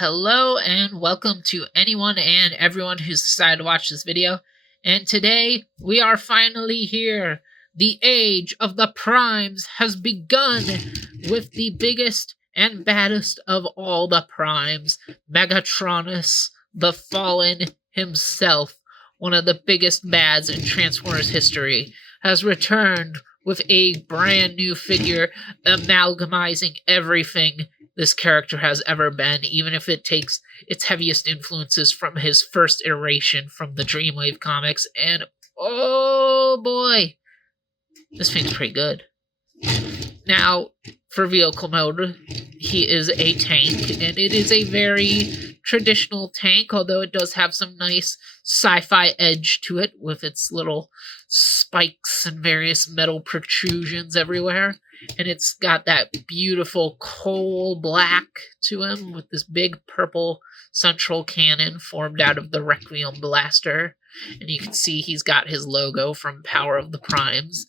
Hello and welcome to anyone and everyone who's decided to watch this video. And today we are finally here. The age of the primes has begun with the biggest and baddest of all the primes, Megatronus, the Fallen himself, one of the biggest bads in Transformers history, has returned with a brand new figure amalgamizing everything this character has ever been, even if it takes its heaviest influences from his first iteration from the Dreamwave comics. And oh boy, this thing's pretty good. Now, for vehicle mode, he is a tank, and it is a very traditional tank, although it does have some nice sci-fi edge to it with its little spikes and various metal protrusions everywhere. And it's got that beautiful coal black to him with this big purple central cannon formed out of the Requiem blaster. And you can see he's got his logo from Power of the Primes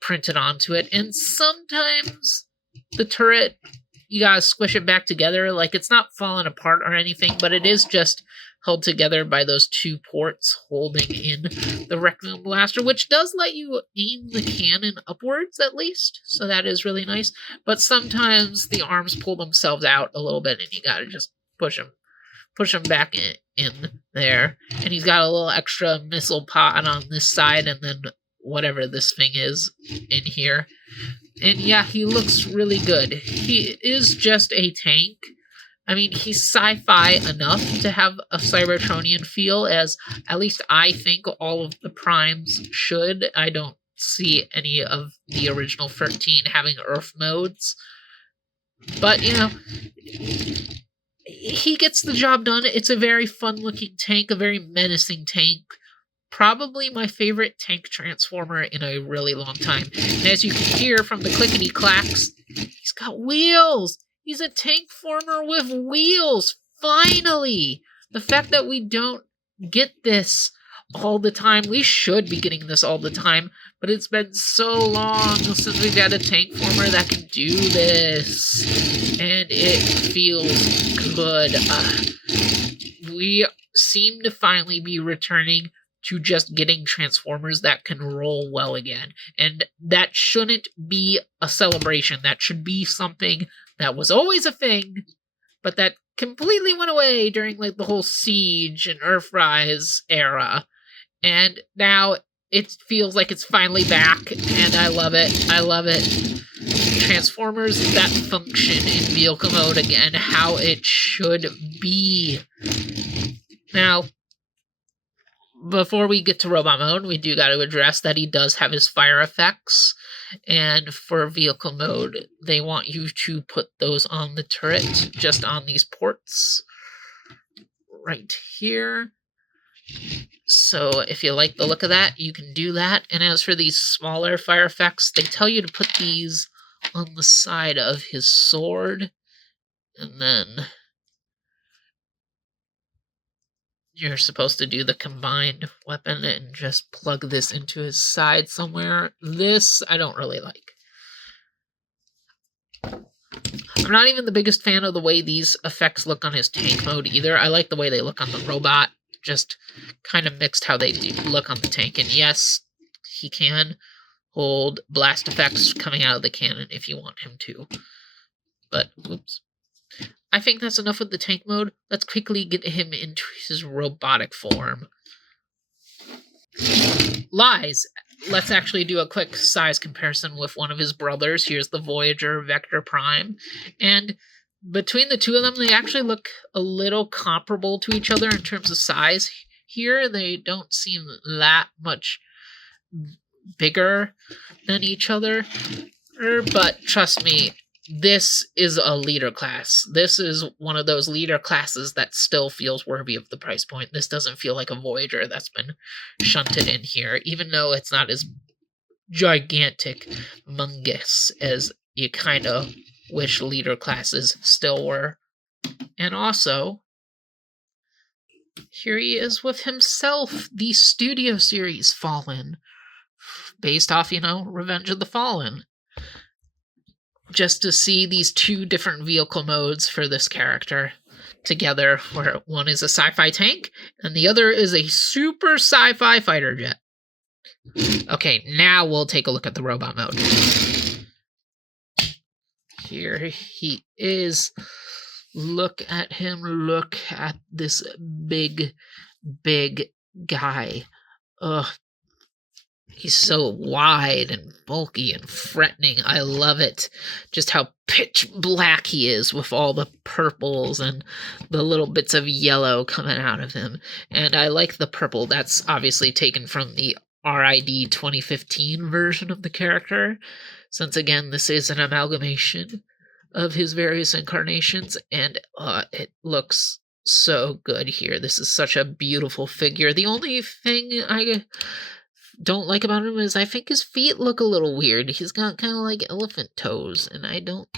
printed onto it. And sometimes the turret, you gotta squish it back together. Like, it's not falling apart or anything, but it is just held together by those two ports holding in the Requiem blaster, which does let you aim the cannon upwards at least, so that is really nice. But sometimes the arms pull themselves out a little bit, and you gotta just push them back in there. And he's got a little extra missile pod on this side, and then whatever this thing is in here. And yeah, he looks really good. He is just a tank. I mean, he's sci-fi enough to have a Cybertronian feel, as at least I think all of the primes should. I don't see any of the original 13 having Earth modes. But, you know, he gets the job done. It's a very fun-looking tank, a very menacing tank. Probably my favorite tank transformer in a really long time. And as you can hear from the clickety-clacks, he's got wheels! He's a tank former with wheels! Finally! The fact that we don't get this all the time, we should be getting this all the time, but it's been so long since we've had a tank former that can do this. And it feels good. We seem to finally be returning to just getting Transformers that can roll well again. And that shouldn't be a celebration. That should be something that was always a thing, but that completely went away during like the whole Siege and Earthrise era. And now it feels like it's finally back, and I love it. I love it. Transformers that function in vehicle mode again, how it should be. Now, before we get to robot mode, we do got to address that he does have his fire effects, and for vehicle mode, they want you to put those on the turret, just on these ports, right here. So if you like the look of that, you can do that. And as for these smaller fire effects, they tell you to put these on the side of his sword, and then you're supposed to do the combined weapon and just plug this into his side somewhere. This, I don't really like. I'm not even the biggest fan of the way these effects look on his tank mode either. I like the way they look on the robot. Just kind of mixed how they do look on the tank. And yes, he can hold blast effects coming out of the cannon if you want him to. But, oops. I think that's enough with the tank mode. Let's quickly get him into his robotic form. Lies. Let's actually do a quick size comparison with one of his brothers. Here's the Voyager Vector Prime. And between the two of them, they actually look a little comparable to each other in terms of size. Here, they don't seem that much bigger than each other. But trust me, this is a leader class. This is one of those leader classes that still feels worthy of the price point. This doesn't feel like a Voyager that's been shunted in here, even though it's not as gigantic, mungus as you kind of wish leader classes still were. And also, here he is with himself, the Studio Series Fallen, based off, Revenge of the Fallen. Just to see these two different vehicle modes for this character. together, where one is a sci-fi tank and the other is a super sci-fi fighter jet. Okay, now we'll take a look at the robot mode. Here he is. Look at him. Look at this big guy. Ugh. He's so wide and bulky and threatening. I love it. Just how pitch black he is with all the purples and the little bits of yellow coming out of him. And I like the purple. That's obviously taken from the RID 2015 version of the character, since again, this is an amalgamation of his various incarnations, and it looks so good here. This is such a beautiful figure. The only thing I don't like about him is I think his feet look a little weird. He's got kind of like elephant toes, and I don't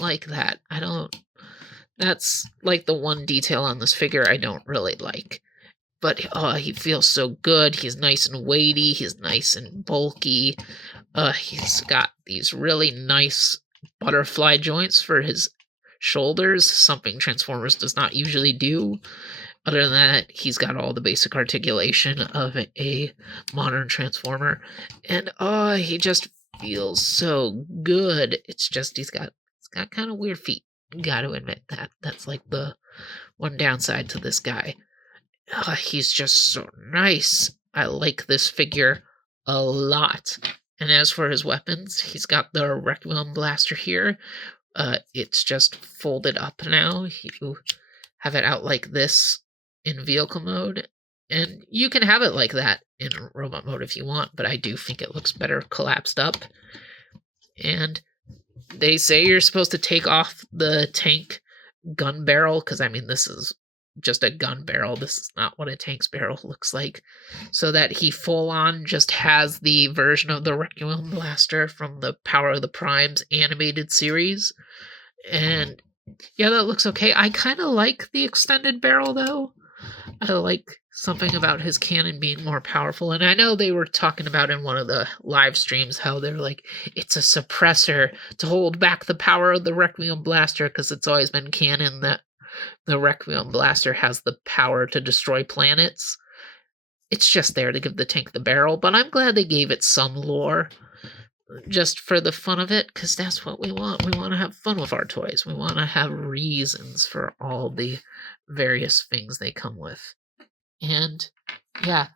like that. That's like the one detail on this figure I don't really like. But he feels so good. He's nice and weighty. He's nice and bulky. He's got these really nice butterfly joints for his shoulders, something Transformers does not usually do. Other than that, he's got all the basic articulation of a modern Transformer. And he just feels so good. It's just he's got kind of weird feet. Gotta admit that. That's like the one downside to this guy. He's just so nice. I like this figure a lot. And as for his weapons, he's got the Requiem Blaster here. It's just folded up now. You have it out like this in vehicle mode, and you can have it like that in robot mode if you want, but I do think it looks better collapsed up. And they say you're supposed to take off the tank gun barrel, because I mean, this is just a gun barrel. This is not what a tank's barrel looks like. So that he full on just has the version of the Requiem Blaster from the Power of the Primes animated series. And yeah, that looks okay. I kind of like the extended barrel though. I like something about his cannon being more powerful. And I know they were talking about in one of the live streams how they're like, it's a suppressor to hold back the power of the Requiem Blaster, because it's always been canon that the Requiem Blaster has the power to destroy planets. It's just there to give the tank the barrel, but I'm glad they gave it some lore, just for the fun of it, because that's what we want. We want to have fun with our toys. We want to have reasons for all the various things they come with. And yeah,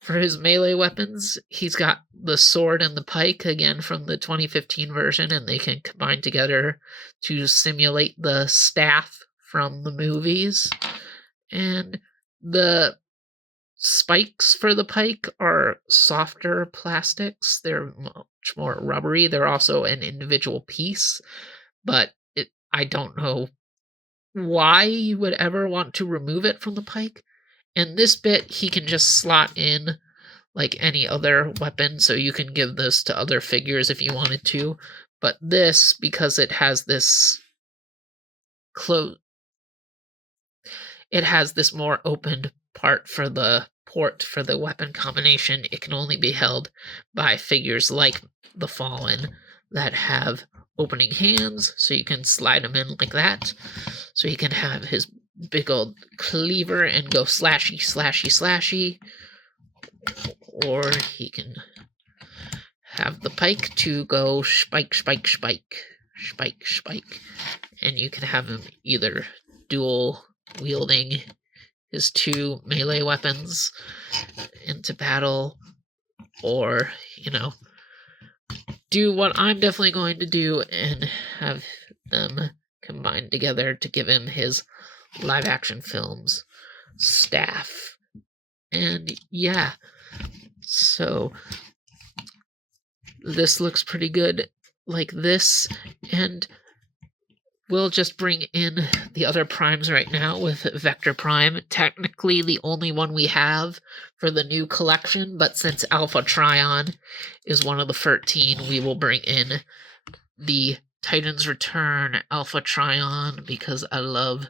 for his melee weapons, he's got the sword and the pike, again from the 2015 version, and they can combine together to simulate the staff from the movies. And the spikes for the pike are softer plastics. They're much more rubbery. They're also an individual piece, but I don't know why you would ever want to remove it from the pike. And this bit he can just slot in like any other weapon, so you can give this to other figures if you wanted to. But this, because it has this it has this more opened part for the port for the weapon combination, it can only be held by figures like the Fallen that have opening hands, so you can slide them in like that. So he can have his big old cleaver and go slashy, slashy, slashy. Or he can have the pike to go spike, spike, spike, spike, spike. And you can have him either dual wielding his two melee weapons into battle, or, do what I'm definitely going to do and have them combined together to give him his live action films staff. And yeah, so this looks pretty good like this, and we'll just bring in the other primes right now with Vector Prime, technically the only one we have for the new collection, but since Alpha Trion is one of the 13, we will bring in the Titan's Return Alpha Trion, because I love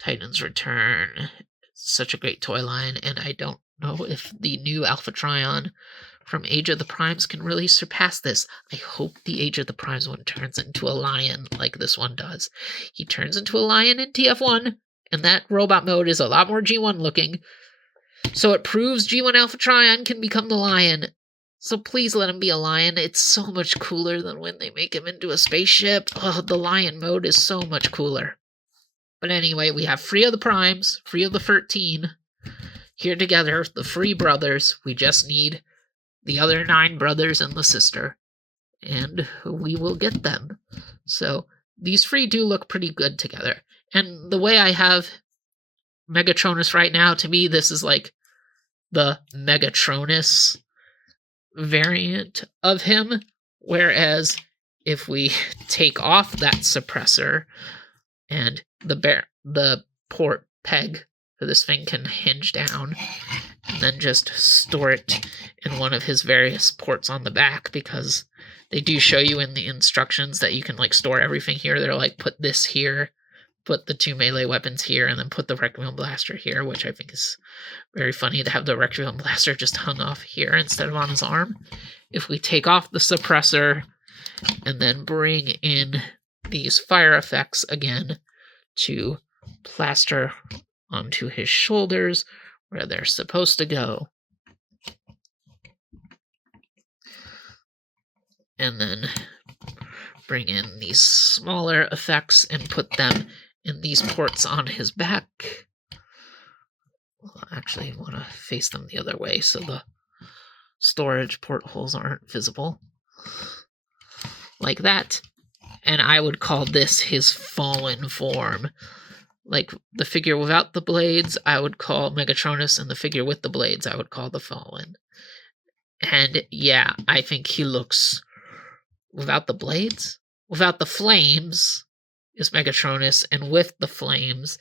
Titan's Return. It's such a great toy line, and I don't know if the new Alpha Trion from Age of the Primes can really surpass this. I hope the Age of the Primes one turns into a lion like this one does. He turns into a lion in TF1, And that robot mode is a lot more G1 looking. So it proves G1 Alpha Trion can become the lion. So please let him be a lion. It's so much cooler than when they make him into a spaceship. Oh, the lion mode is so much cooler. But anyway, we have Free of the Primes, Free of the 13, here together, the Free brothers. We just need the other 9 brothers and the sister, and we will get them. So these Free do look pretty good together. And the way I have Megatronus right now, to me, this is like the Megatronus variant of him, whereas if we take off that suppressor and the port peg for this thing can hinge down, and then just store it in one of his various ports on the back, because they do show you in the instructions that you can like store everything here. They're like, put this here, put the 2 melee weapons here, and then put the Requiem Blaster here, which I think is very funny to have the Requiem Blaster just hung off here instead of on his arm. If we take off the suppressor and then bring in these fire effects again to plaster onto his shoulders where they're supposed to go, and then bring in these smaller effects and put them in these ports on his back. Well, actually, I want to face them the other way so the storage portholes aren't visible. Like that. And I would call this his fallen form. Like the figure without the blades, I would call Megatronus, and the figure with the blades, I would call the Fallen. And yeah, I think he looks, without the blades, without the flames is Megatronus, and with the flames,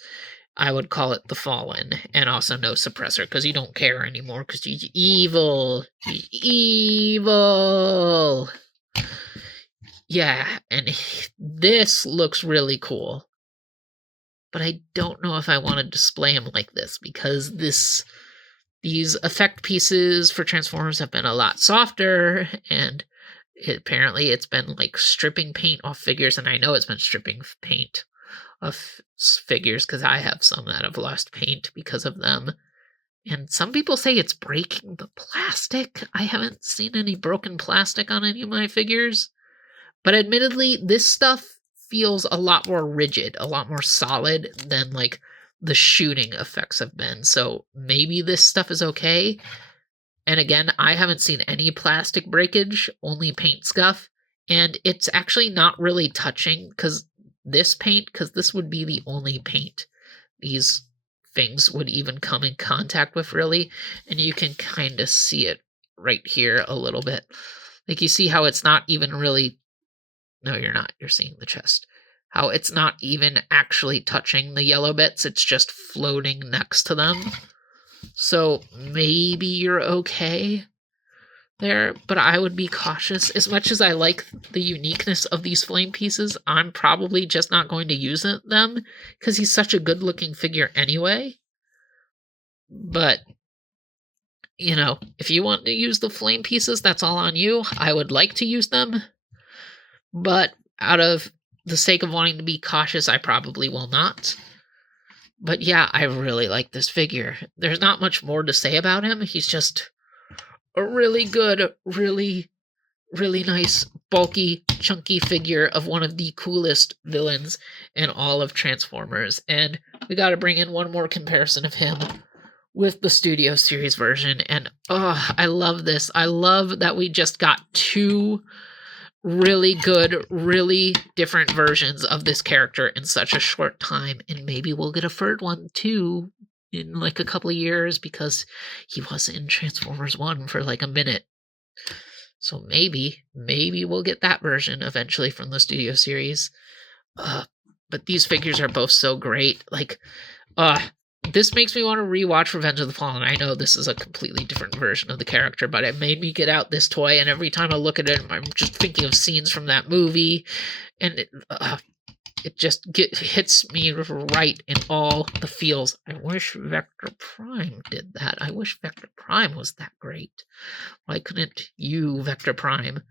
I would call it the Fallen. And also no suppressor, because you don't care anymore, because he's evil. He's evil. Yeah, and this looks really cool. But I don't know if I want to display him like this, because these effect pieces for Transformers have been a lot softer, and apparently it's been like stripping paint off figures, and I know it's been stripping paint off figures because I have some that have lost paint because of them. And some people say it's breaking the plastic. I haven't seen any broken plastic on any of my figures. But admittedly, this stuff feels a lot more rigid, a lot more solid than like the shooting effects have been. So maybe this stuff is okay. And again, I haven't seen any plastic breakage, only paint scuff. And it's actually not really touching this would be the only paint these things would even come in contact with, really. And you can kind of see it right here a little bit. Like, you see how it's not even really... No, you're not. You're seeing the chest. How it's not even actually touching the yellow bits. It's just floating next to them. So maybe you're okay there, but I would be cautious. As much as I like the uniqueness of these flame pieces, I'm probably just not going to use them, because he's such a good-looking figure anyway. But, you know, if you want to use the flame pieces, that's all on you. I would like to use them, but out of the sake of wanting to be cautious, I probably will not. But yeah, I really like this figure. There's not much more to say about him. He's just a really good, really, really nice, bulky, chunky figure of one of the coolest villains in all of Transformers. And we got to bring in one more comparison of him with the Studio Series version. And oh, I love this. I love that we just got 2 really good, really different versions of this character in such a short time. And maybe we'll get a third one too in like a couple of years, because he was in Transformers 1 for like a minute. So maybe we'll get that version eventually from the Studio Series. But these figures are both so great. Like, this makes me want to rewatch Revenge of the Fallen. I know this is a completely different version of the character, but it made me get out this toy, and every time I look at it, I'm just thinking of scenes from that movie, and it just hits me right in all the feels. I wish Vector Prime did that. I wish Vector Prime was that great. Why couldn't you, Vector Prime?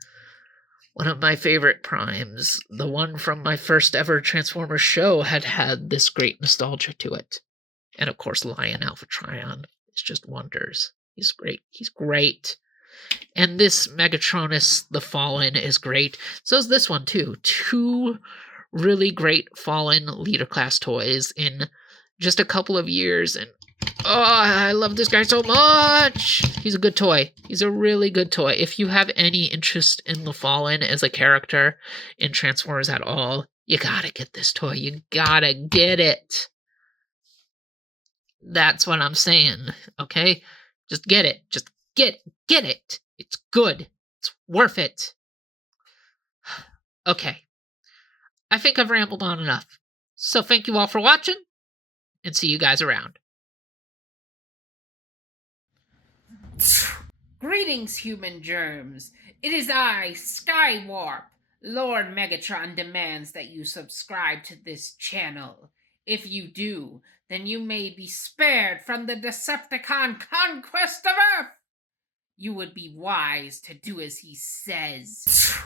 One of my favorite primes, the one from my first ever Transformers show, had this great nostalgia to it. And of course, Lion Alpha Trion is just wonders. He's great. He's great. And this Megatronus The Fallen is great. So is this one too. Two really great Fallen leader class toys in just a couple of years. And oh, I love this guy so much. He's a good toy. He's a really good toy. If you have any interest in The Fallen as a character in Transformers at all, you gotta get this toy. You gotta get it. That's what I'm saying, okay? Just get it. Just get it. It's good. It's worth it. Okay. I think I've rambled on enough. So thank you all for watching, and see you guys around. Greetings, human germs. It is I, Skywarp. Lord Megatron demands that you subscribe to this channel. If you do, then you may be spared from the Decepticon conquest of Earth. You would be wise to do as he says.